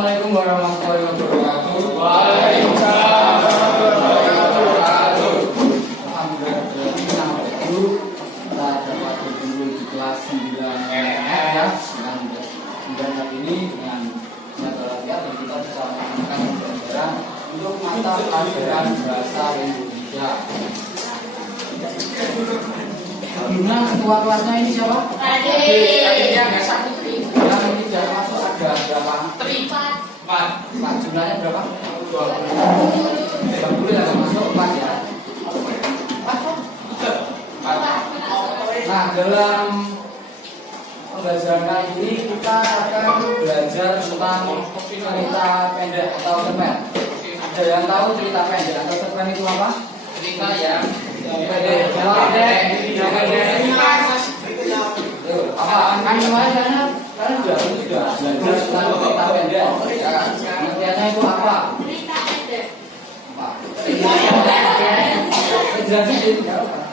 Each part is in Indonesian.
Assalamualaikum warahmatullahi wabarakatuh. Waalaikumsalam warahmatullahi wabarakatuh. Alhamdulillah kita dapat berkumpul di kelas 9 ya. Dan hari ini dengan metode dan kita bisa melakukan pembelajaran untuk mata pelajaran bahasa Indonesia. Guna ketua kelasnya ini siapa? Tadinya nggak satu tri. Yang ini tidak masuk ada berapa? Empat. Jumlahnya berapa? 20 yang nggak masuk 4 ya. Nah, dalam pembelajaran kali ini kita akan belajar tentang cerita pendek atau cerpen. Ada yang tahu cerita pendek atau cerpen itu apa? Cerita yang Pendek. Apa? Kan semuanya karena sudah belajar tentang cerita pendek. Pengertiannya itu apa? Cerita pendek. Apa? Jelasin itu apa?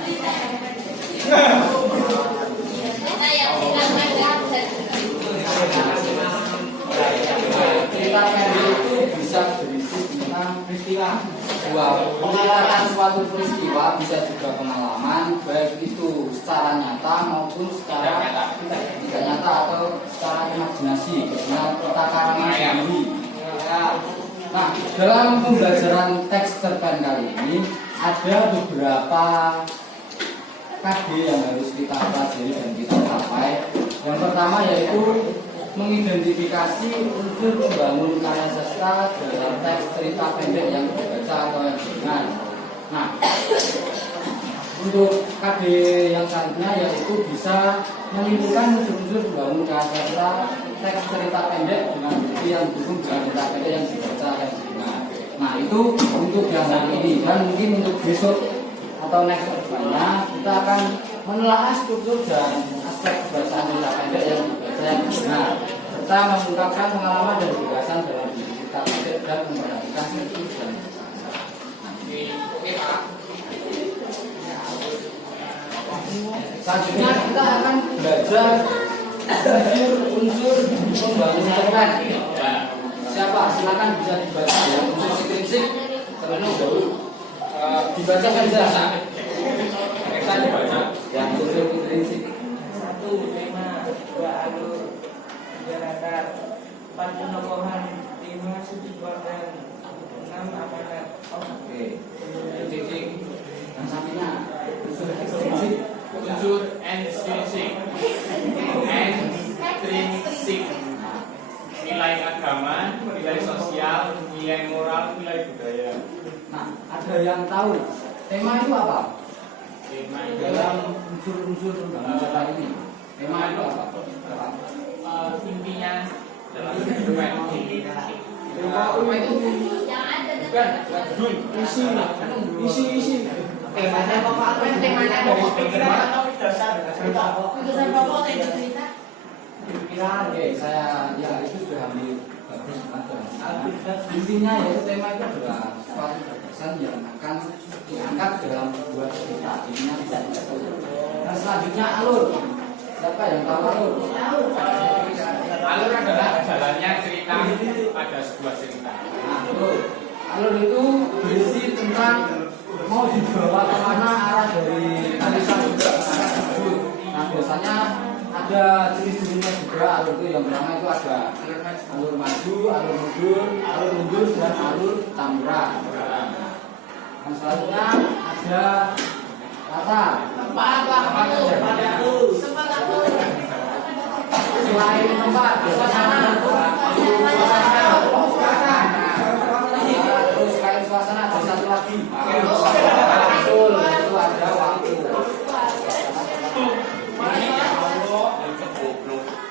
Cerita yang singkat padat dan Cerita pendek itu bisa berisi tentang peristiwa. Menceritakan suatu peristiwa bisa juga pengalaman, baik itu secara nyata maupun secara tidak nyata atau secara imajinasi, dengan kita karangan sendiri. Nah, dalam pembelajaran teks cerpen kali ini ada beberapa KD yang harus kita pelajari dan kita capai. Yang pertama yaitu mengidentifikasi unsur pembangun karya sastra dalam teks cerita pendek yang dibaca atau yang didengar. Nah, untuk KD yang selanjutnya yaitu bisa menyimpulkan unsur-unsur pembangun karya sastra teks cerita pendek dengan bukti yang didukung dengan cerita pendek yang dibaca dan didengar. Nah, itu untuk yang hari ini dan mungkin untuk besok atau next depannya kita akan menelaah struktur dan aspek bacaan cerita pendek yang dibaca yang didengar serta mengungkapkan pengalaman dan gagasan dalam cerita pendek dan memperhatikan struktur dan Oke Pak. selanjutnya kita akan belajar unsur pembangun cerpen. Siapa? Silakan bisa dibaca ya. Unsur intrinsik terpenuh dulu. Dibaca saja. Kita dibaca. Yang unsur intrinsik. 1 tema, 2 alur, 3 latar, 4 penokohan, 5 sudut pandang, 6 amanat. Oke. Intrinsik. Yang sampingnya unsur ekstrinsik. Unsur intrinsik. Intrinsik. Nilai agama, nilai sosial, nilai moral, nilai budaya. Nah, ada yang tahu tema itu apa? Tema Dalam unsur-unsur pembangunan cerpen ini. Tema itu apa? intinya dalam cerpen. Tema itu yang ada Bukan, judul. Isi. Temanya apa? Temanya pokok pikiran atau dasar? tulisan pokok dan cerita. pikiran. Oke, saya ya itu sudah ambil bagus banget. Intinya yaitu tema itu adalah suatu gagasan yang akan diangkat dalam sebuah cerita. Intinya bisa dicatat. Nah, selanjutnya alur. Siapa yang tahu alur? Alur adalah jalannya cerita pada sebuah cerita. Nah, alur itu berisi tentang mau dibawa kemana arah dari tulisan tersebut. Nah, biasanya ada ciri-cirinya juga alur itu. Yang pertama itu ada alur maju, alur mundur, dan alur campuran. Yang selanjutnya ada latar. Selain tempat, suasana. Terus selain suasana ada satu lagi. Betul, itu ada waktu.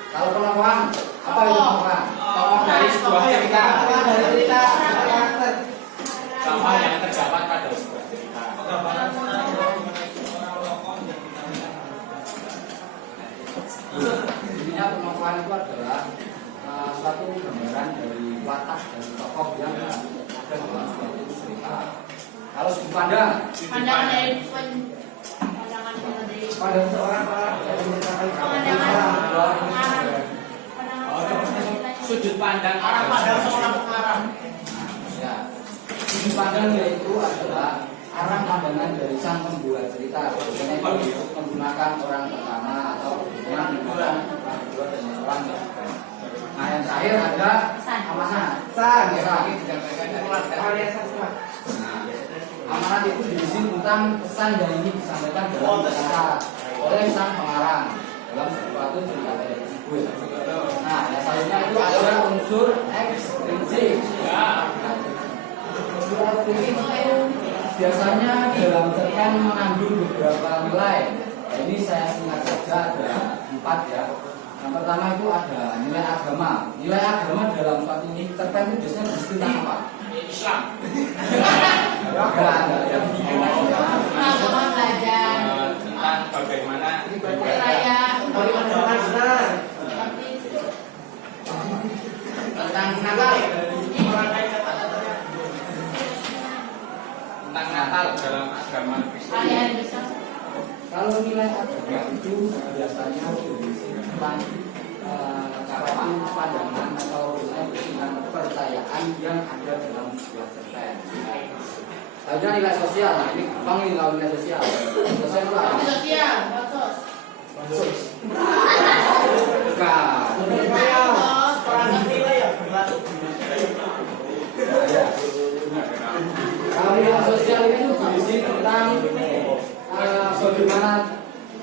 Kalau penokohan, apa itu penokohan? Tokoh dari sebuah cerita. Tokoh yang terdapat pada sebuah cerita. Intinya penokohan itu adalah suatu gambaran dari watak dari tokoh yang ada dalam suatu cerita. Kalau sudut pandang, Pandangan dari pandangan dari pada seorang yang menceritakan pandangan cerita. pandangan Sudut Sudut pandang Arah pandang seorang pengarang. Ya, sudut pandang yaitu adalah arah pandangan dari sang pembuat cerita. Biasanya itu menggunakan orang pertama atau orang menggunakan orang kedua dan orang ketiga. Nah, yang terakhir ada amanat. San. Nah, amanat itu diisi tentang pesan yang ingin disampaikan dalam cerita oleh sang pengarang dalam suatu cerita tersebut. Nah, yang selanjutnya itu ada unsur ekstrinsik. Unsur ekstrinsik itu biasanya dalam cerpen mengandung beberapa nilai. Nah, ini saya singkat saja, ada 4 ya. Yang pertama itu ada nilai agama. Nilai agama dalam suatu cerpen itu biasanya tentang apa? Islam. Enggak ya. Agama belajar. Tentang bagaimana Raya. Tentang Natal. tentang Natal dalam agama Kristen. Kalian bisa. Kalau nilai agama itu biasanya berisi tentang suatu pandangan atau tentang kepercayaan yang ada dalam sebuah cerpen. Selanjutnya nilai sosial. Nah, ini gampang nih kalau nilai sosial. Sosial itu apa? Sosial, bansos. Bukan. Perangkat nilai yang berlaku. Ya. Kalau nilai sosial itu berisi tentang bagaimana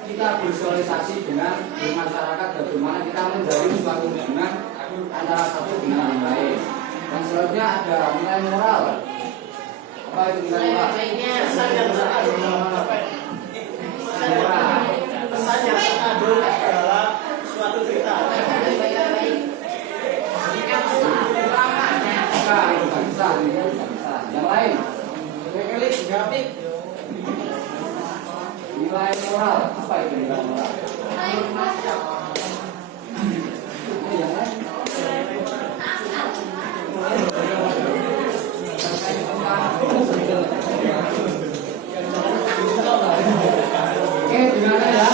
kita bersosialisasi dengan masyarakat, bagaimana kita menjalin suatu hubungan antara satu dengan yang lain. Dan selanjutnya ada nilai moral. Apa itu nilai moral? Baiknya. Pesan yang terkandung pesan yang terkandung dalam suatu cerita. Bukan, itu nggak bisa, itu nggak bisa. Yang lain, nilai moral. Apa itu nilai moral? Ini yang lain. Oke, gimana ya?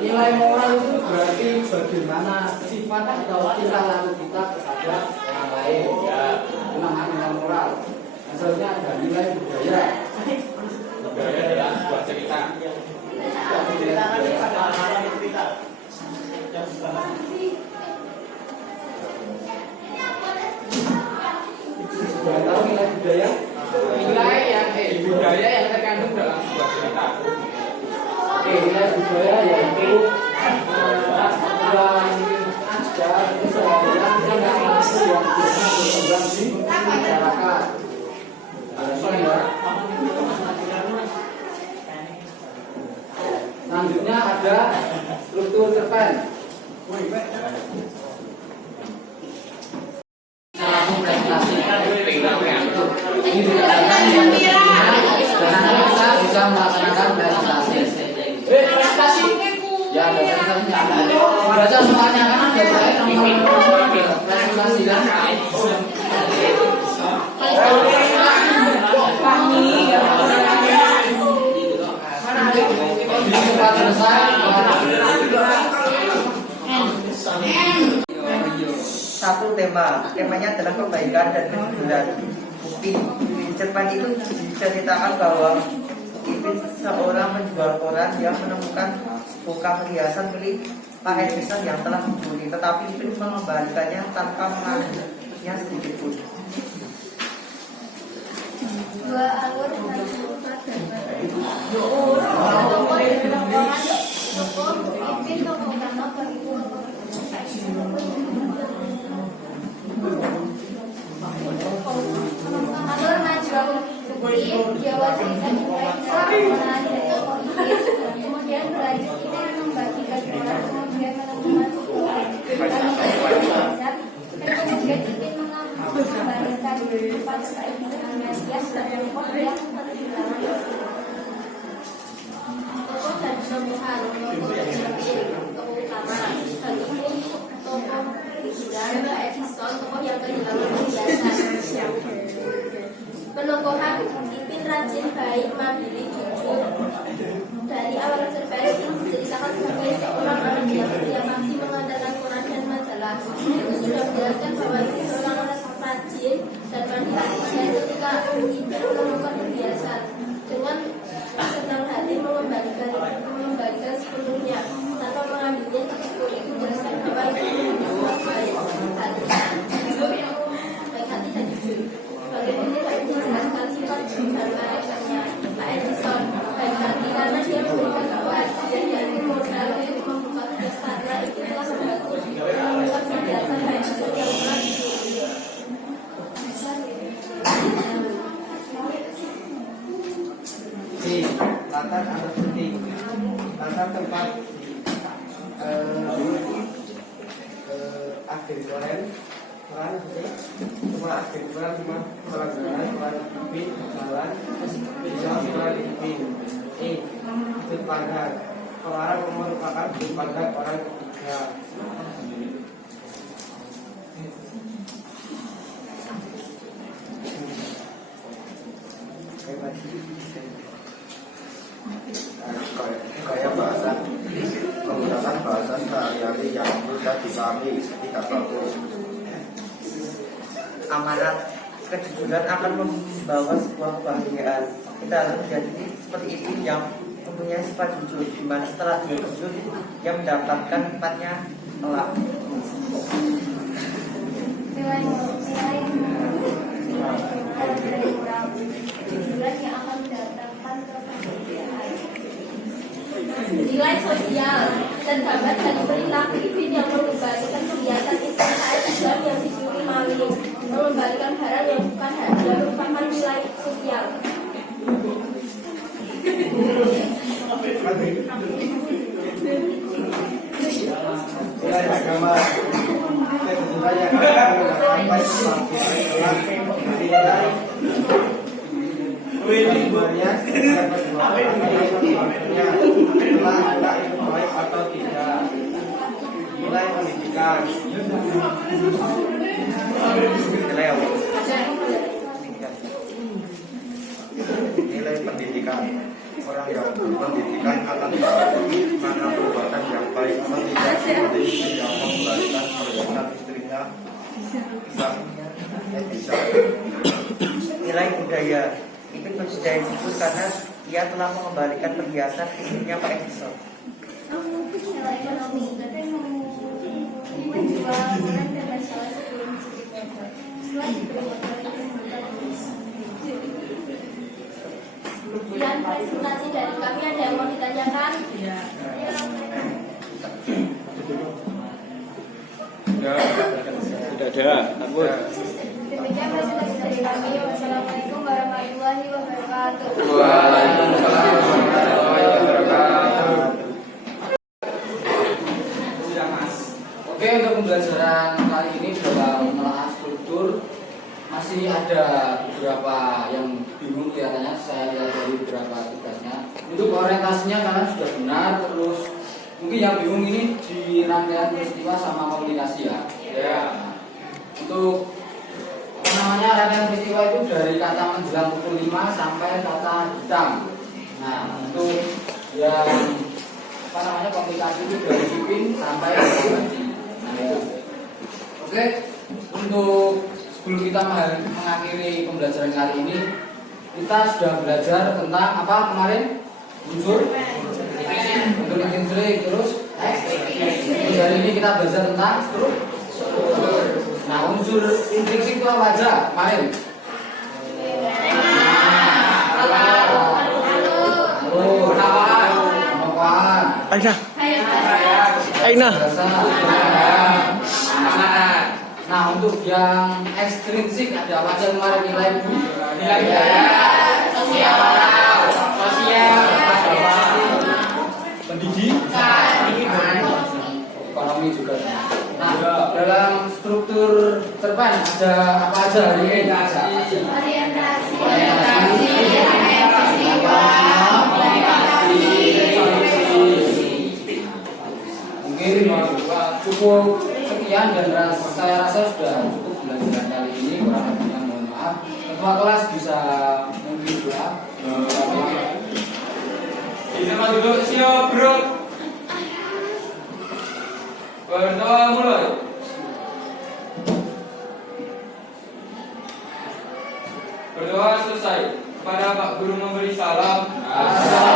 Nilai moral itu berarti bagaimana sifat atau tingkah laku kita kepada orang lain. Ya, itu namanya nilai moral. Yang selanjutnya ada nilai budaya. Budaya dalam sebuah cerita. Ceritakan ini pada anak cerita. Yang sebelah. Sudah tahu nilai budaya? Budaya yang terkandung dalam sebuah cerita. Oke, nilai budaya yaitu ada keseharian yang berkembang di masyarakat. Selanjutnya ada struktur cerpen. Langsung presentasi. Ini dikatakan yang dan nanti kita bisa melaksanakan presentasi. Presentasi. Ya, ada presentasinya. Baca semuanya kan ada presentasi kan. Cepat selesai. Satu temanya adalah kebaikan dan kejujuran. Bukti di cerpen itu diceritakan bahwa Ipin seorang penjual koran yang menemukan buka perhiasan milik Pak Edison yang telah dicuri, tetapi Ipin mengembalikannya tanpa mengambilnya sedikit pun. Dua alur dan alur Najwa Jawa cerita kemudian berlanjut kita membagikan orang, kemudian menemukan dan kemudian kita mengembalikan empat dengan hias dan tokoh yang tokoh dan penemuan tokoh utama tokoh hiburan Edison, tokoh yang kehilangan perhiasan. Penokohan Ipin rajin, baik, mandiri, jujur. Dari awal cerpen diceritakan sebagai seorang anak yang mati mengandalkan koran dan majalah. menjelaskan bahwa itu seorang anak rajin dan mandiri dan ketika itu menemukan kebiasaan dengan senang hati mengembalikan sepenuhnya tanpa mengambilnya tersebut. Itu menjelaskan bahwa itu membuat baik hati dan jujur. Bagaimana ini menjelaskan sifat dan karakternya Pak Edison baik hati karena dia memberikan bahwa dia yaitu modal untuk membuka kestarnya itu telah membantu membuat kebiasaan baik itu yang telah Di latar atau penting latar tempat akhir koren peran cuma akhir peran cuma pelanggaran peran pimpin jalan bisa peran pimpin sudut pandang orang merupakan sudut pandang orang ketiga. Gaya bahasa menggunakan bahasa sehari-hari yang mudah dipahami tidak bagus. Amanat kejujuran akan membawa sebuah kebahagiaan. Kita harus menjadi seperti itu yang mempunyai sifat jujur, di mana setelah dia jujur dia mendapatkan tempatnya kelak. kejujuran yang akan mendatangkan kebahagiaan. Nilai sosial terdapat dari perilaku Ipin yang mengembalikan kebiasaan istri saya Islam yang dicuri maling, mengembalikan barang yang bukan hadiah merupakan nilai sosial. Nilai agama kejujuran yang akan mencapai kebahagiaan nilai Wiliburnya dapat sebenarnya telah ada itu baik atau tidak. Nilai pendidikan Nilai pendidikan. Orang yang berpendidikan akan tahu mana perbuatan yang baik atau tidak, seperti tidak mengembalikan perbuatan istrinya bisa. Nilai budaya itu sudah disebut karena dia telah mengembalikan perhiasan istrinya Pak Edison. Nilai ekonomi menjual barang dan masalah sebelum setelah diberi motor itu membuat kemudian presentasi dari kami ada yang mau ditanyakan? Ya, tidak ada. Ampun. Demikian presentasi dari kami. Wassalamualaikum warahmatullahi wabarakatuh. Waalaikumsalam warahmatullahi wabarakatuh. Oke, untuk pembelajaran kali ini dalam menelaah struktur masih ada beberapa yang bingung kelihatannya. Saya lihat dari beberapa tugasnya. Untuk orientasinya kalian sudah benar. Terus mungkin yang bingung ini di rangkaian peristiwa sama komunikasi ya. Ya. Untuk namanya rangkaian peristiwa itu dari kata menjelang pukul 5 sampai kata hitam. Nah, untuk yang komunikasi itu dari Ipin sampai Bagi. Nah, itu. Oke, untuk sebelum kita mengakhiri pembelajaran kali ini, kita sudah belajar tentang apa kemarin? Unsur intrinsic, terus hari ini kita belajar tentang struktur. Nah, unsur intrinsik itu apa aja kemarin? Aina. Nah, untuk yang ekstrinsik ada apa aja kemarin nilai sosial, pendidikan, ekonomi juga. Nah, dalam struktur cerpen ada apa aja hari ini? Orientasi, mungkin cukup sekian dan saya rasa sudah cukup pembelajaran kali ini. Kurang lebihnya mohon maaf. Ketua kelas bisa memimpin doa. Bisa duduk siap, bro. Berdoa mulai. Berdoa selesai. Kepada Pak Guru memberi salam. Assalamualaikum